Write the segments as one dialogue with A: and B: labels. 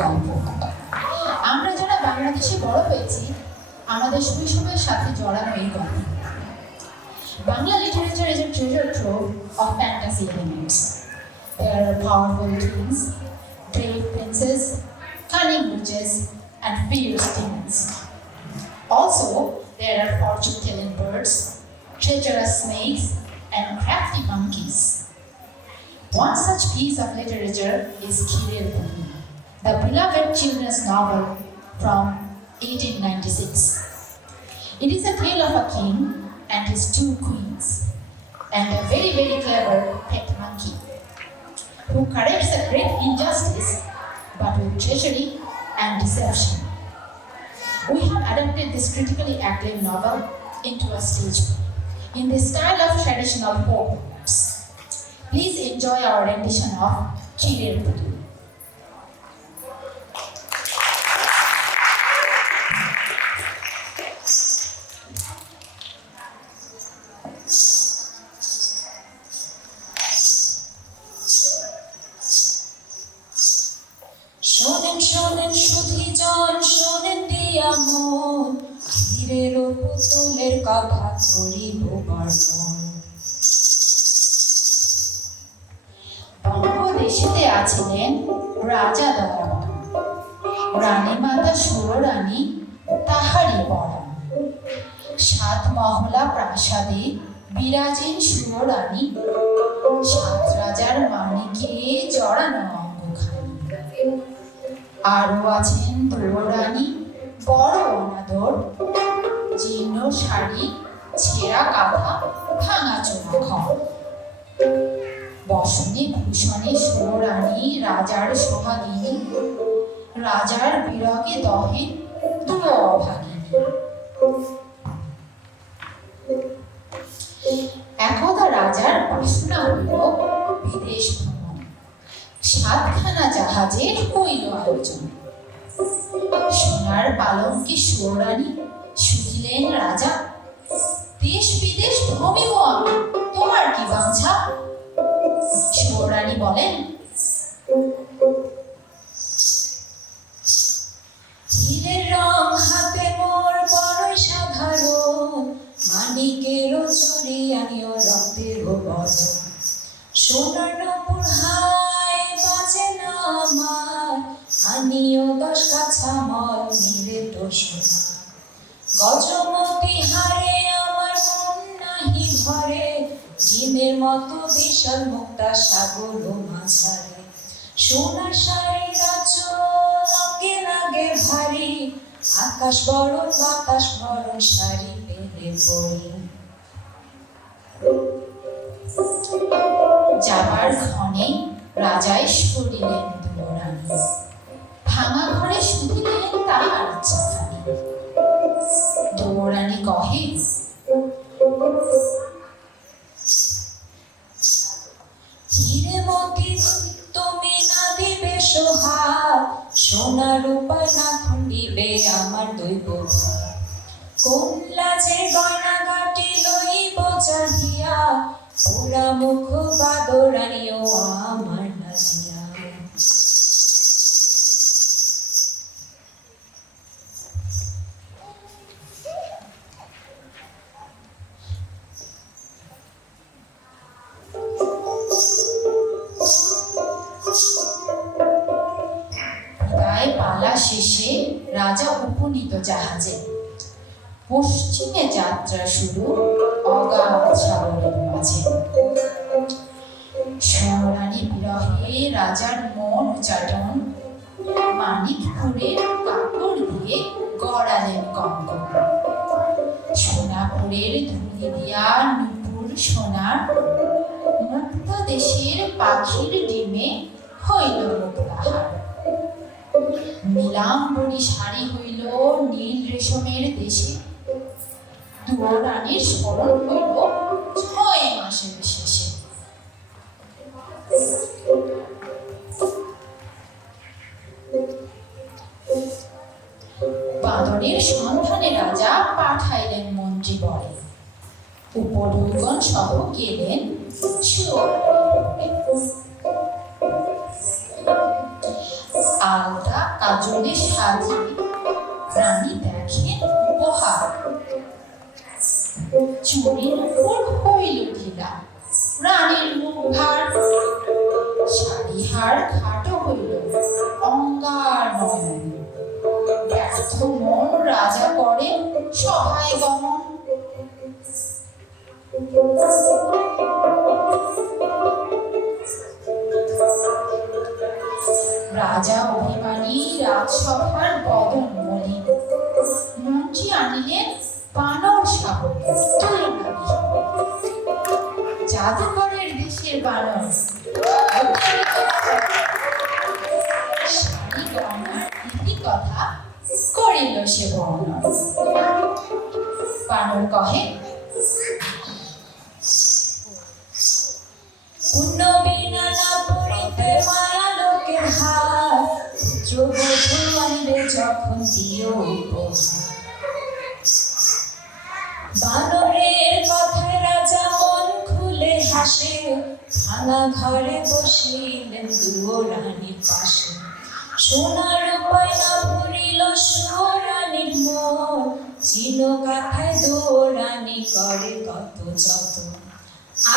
A: গল্প আমরা যারা বাংলাদেশে বড় হয়েছি আমাদের শৈশবের সাথে জড়ানো এই গল্প Bangla literature is a treasure trove of fantasy elements. There are powerful kings, brave princes, cunning witches, and fierce demons. Also, there are fortune-telling birds, treacherous snakes, and crafty monkeys. One such piece of literature is Kirir Bhumi, the beloved children's novel from 1896. It is a tale of a king and his two queens, and a very, very clever pet monkey who corrects a great injustice but with treachery and deception. We have adapted this critically acclaimed novel into a stage play in the style of traditional folk. Please enjoy our rendition of Kirir Putu. সাত মহলা প্রাসাদে বিরাজেন সুররানী। সাত রাজার মানিকে জড়ানো অঙ্গখানি। আরও আছেন দৌড়ানি বড় অনাদর, জীর্ণ শাড়ি, ছেঁড়া কাঁথা ভাঙা ঘর। বসনে ভূষণে সুরানী রাজার সোহাগিনী। রাজার বিরগে দহে দু অভাগিনী। একদা রাজার বাসনা হইল, বিদেশ ভ্রমণ। সাতখানা জাহাজের হইল আয়োজন। সোনার পালঙ্কে সুরানী শুনিলেন রাজা, দেশ বিদেশ ভ্রমিব তোমার কি বাঞ্ছা? শিবরানী বলেন
B: রক্তের বরণ সোনার বাজে না আমার। আনিও দশ কাছা তো সোনা। গজমতি হারে আমার মন নাহি ভরে। জিনের মতো বিশাল মুক্তা সাগর ও মাঝারে। সোনার শাড়ি রাজ্য লঙ্গে লাগে ভারী। আকাশ বরণ, বাতাস ভরণ শাড়ি পেলে পড়ি
A: যাবার ক্ষণে রাজায় সরিলেন দুরানী মন উচাটন মানিকপুরের কাপড় দিয়ে গড়ালেন কঙ্কন। সোনাপুরের ধুলি দিয়া নুপুর সোনার মুক্ত দেশের পাখির ডিমে হইল মুক্তাহার। নীলাম্বরী শাড়ি হইল নীল রেশমের দেশে। দুয়ারানীর স্মরণ হইল বাদরের সন্ধানে রাজা পাঠাইলেন মন্ত্রী বরে উপরগণ সহ গেলেন আলতা কাজলে সাজিয়ে রানী দেখেন উপহার। চুরির উপর হইল ঢিলা ব্যর্থ মন রাজা করে সহায় গমন। বানর কহে?
B: উপহার। বানরের কথায় রাজা মন খুলে হাসে, ভাঙা ঘরে বসিলেন দুও রানীর পাশে। সোনার উপায় না ভরিল সোহরানির মন। চিন কাথায় দৌড়ানি, করে কত যত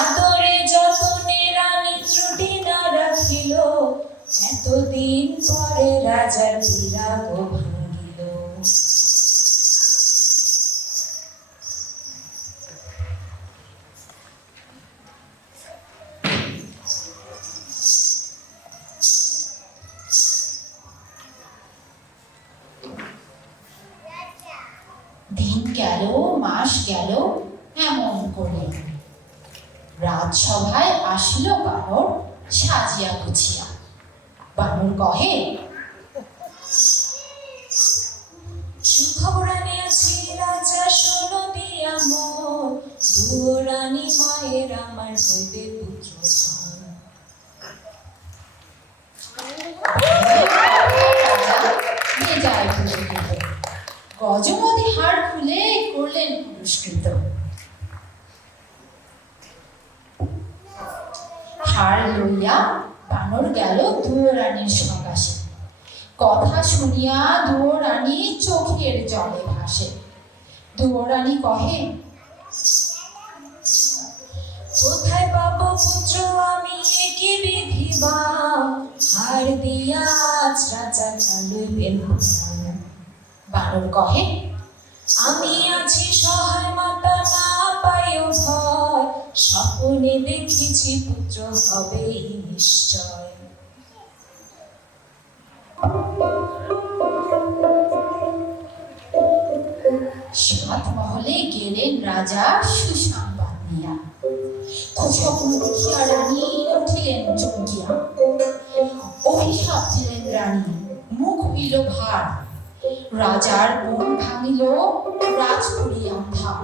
B: আদরে যতনে রানী ত্রুটি না রাখিল। এতদিন পরে রাজার বিরাগ ভাঙিল
A: দিন গেল মাস গেল এমন করে রাজসভায় আসিল বানর সাজিয়া গুছিয়া। বানর কহে
B: সুখবর আনিয়াছি রাজা শোনো দিয়া মোর মায়ের আমার হইবে পুত্র
A: গজমতি হার খুলে করলেন পুরস্কৃত। হার লইয়া বানর গেল দুয়োরানীর সকাশে কথা শুনিয়া দুয়োরানী চোখের জলে ভাসে। দুয়োরানী কহে
B: কোথায় পাবো পুত্র আমি একে বিধি বা হার দিয়া আজ রাজা চালুবেন
A: বানর কহে
B: আমি আছি সহায় মাতা না পাইও ভয় স্বপ্নে দেখেছি পুত্র হবেই নিশ্চয়।
A: সাত মহলে গেলেন রাজা সুসংবাদ নিয়া কুস্বপ্ন দেখিয়া রানী উঠিলেন চমকিয়া অভিশাপ দিলেন রানী, মুখ হইল ভার। রাজার মন ভাঙিল রাজপুরী আন্ধার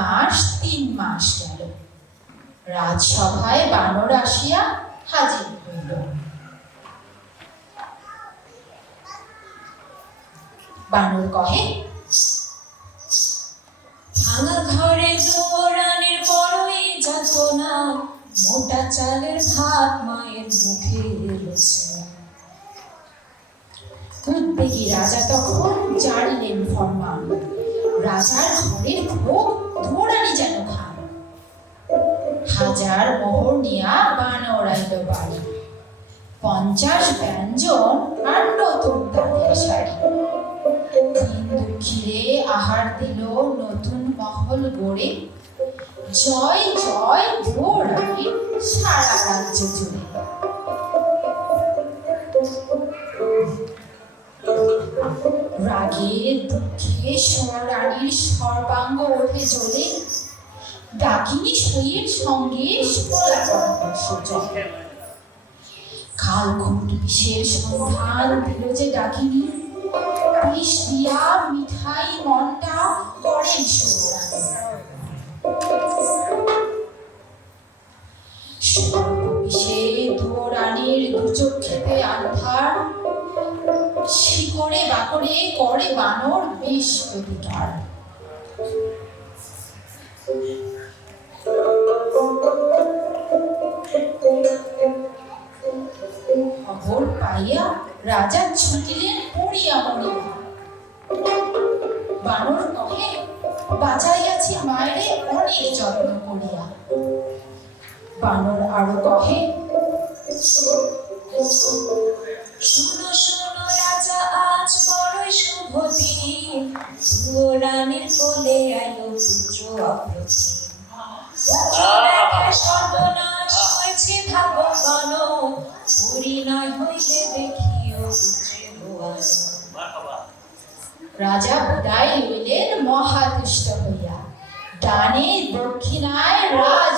A: মাস, তিন মাস গেল। রাজসভায় বানর আসিয়া হাজির হইল। বানর কহে,
B: ভাঙা ঘরে মোটা চালের ভাত মায়ের মুখে এলোছে।
A: উদ্বেগী রাজা তখন জারিলেন ফরমান। রাজার ঘরের ভোগ ধোড়ানি যেন খান হাজার মোহর নিয়া বানর আইল বাড়ি। পঞ্চাশ ব্যঞ্জন আর নতুন তাদের শাড়ি। দুঃখীরে আহার দিল নতুন মহল গড়ে। জয় জয় ধোড়ানি ডাকিনী সইয়ের সঙ্গে শোলা পরামর্শ চলে কালকুট বিষের সন্ধান দিল যে ডাকিনী, বিষ দিয়া মিঠাই মনটা করেন সে দুরানির দুচক্ষেতে আন্ধার শিকড়ে বাকড়ে করে বানর বিষ প্রতিকার খবর পাইয়া রাজা ছুটিলেন পড়িয়া মরিয়া বানর কহে বাঁচাইয়াছি মায়েরে অনেক যত্ন করিয়া। বানর আরও কহে
B: শোনো শোনো রাজা আজ বড়ই শুভ দিন। রানীর কোলে আলো পুত্র অপ্রতিম
A: রাজা বিদায় হইলেন মহাতুষ্ট হইয়া। ডানে দক্ষিণায় রাজ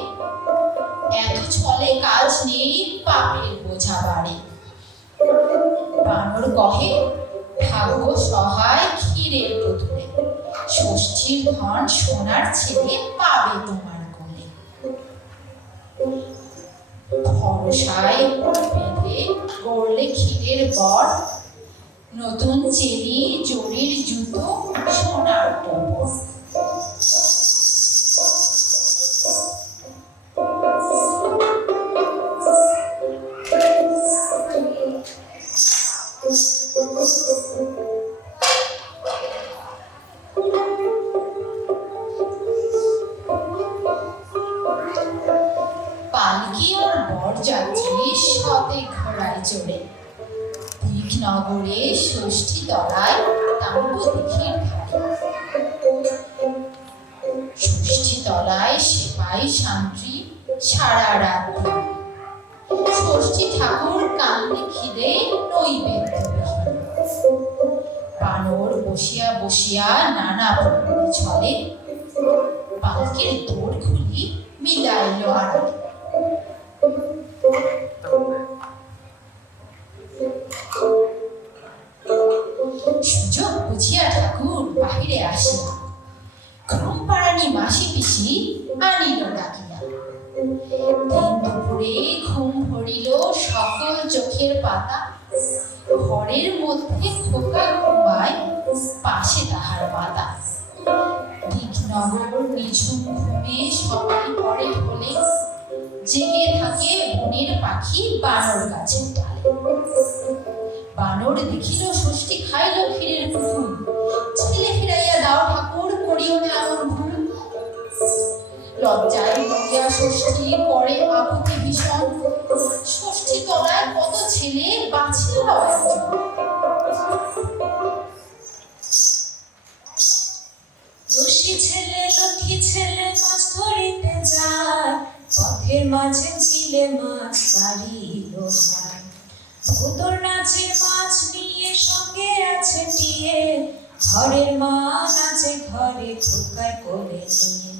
A: পড়ে ছলে কাজ নেই পাপের বোঝা বাড়ে। বানর কহে ভাগ্য সহায় ক্ষীরের পুতুলে। ষষ্ঠীর ধন সোনার ছেলে পাবে তোমার কোলে। ভরসায় বেঁধে গড়লে ক্ষীরের বর। নতুন চেরি জরির জুতো, সোনার টোপর ঠাকুর কান্দে খিদে নইবে। বানর বসিয়া বসিয়া নানা প্রকারে ছলে পাখির দৌড় খুলি মিলাইল আনন্দ চোখের পাতা ঘরের মধ্যে খোকা ঘুমায় পাশে তাহার মাতা। দিকনগর নিঝুম ঘুমে সবাই পরে ঢোলে, জেগে থাকে বনের পাখি বানর গাছের ডালে। বানর দেখিল, ষষ্ঠী খাইল ক্ষীরের ছেলে ফিরাইয়া দাও ঠাকুর, করিও না এমন ভুল। লজ্জায় ষষ্ঠী পরে আকুতি ভীষণ। তলায় কত ছেলে
B: দোষী ছেলে, লক্ষ্মী ছেলে, মাছ ধরিতে যায়। পথের মাঝে চিলে মাছ পারিল ভোতর নাচে মাছ নিয়ে সঙ্গে আছে টিয়ে। ঘরের মা নাচে ঘরে খোকায় কোলে নিয়ে।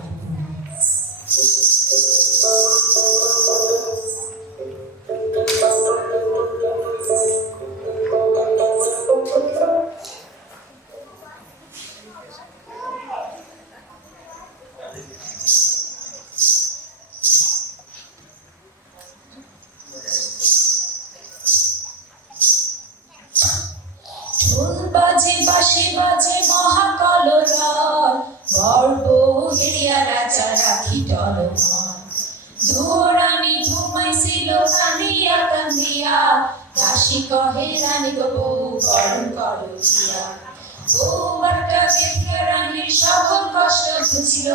A: বাজে, বাসে বাজে মহাকল
B: গর্ব হিরিয়া রাজা রাখি ধোর আমি ঘুমাইছিল কান্দিয়া। দাসী কহে, রানী গো, গরম রানীর সকল কষ্ট বুঝিল।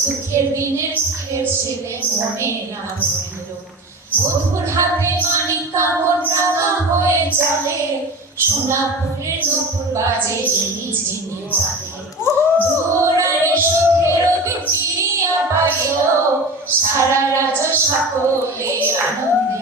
B: সুখের দিনের ছেলে মনে না হইল। বধুর হাতে মানিক কামড় সোনাপুরের নপুর বাজে রিনি ঝিনি জানে দুরানি সুখের ফিরিয়া পাইল সারা রাজা সকলে আনন্দে